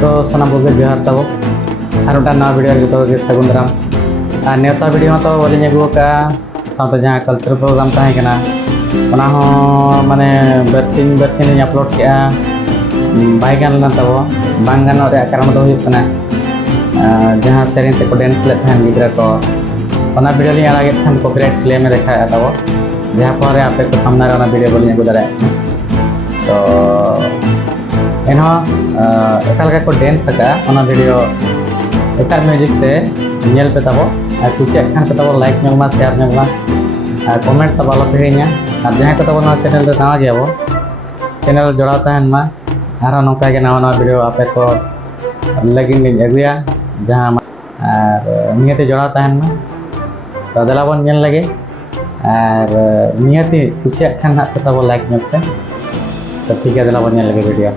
तो सामान को जोहार तब और उटा नवा वीडियो जो सगुन दाराम और नेवता वीडियो तो वाली अगू का साथ जहाँ कल्चर प्रोग्राम तहकना माने बरसिन अपलोड के बै गान तब बांग गानों कारण दो जहाँ सेरें से डेंस लेन गिद्रा को वीडियो लिंग आगे खान कॉपीराइट क्लेम में देखा तब जहाँ पर आपे को सामना वीडियो बोली अगू दाड़ा तो एनहों एकाल को डेंस का वीडियो एकाल म्यूजिक से नेल पे तब और कुछ खान पे तब लाइक नोमा शेयर नोमा और कमेंट तब आलो पे और जहाँ को तब चैनल नवा गया चैनल जोड़ा तहन मा और नौका के नवा वीडियो आपे को लगी अगुया जहाँ नियते जोड़ा तहन मा तो दला बन नेल लगे और नियति कुछ खान तब लाइक नोते तो ठीक है दला बन नेल लगे वीडियो।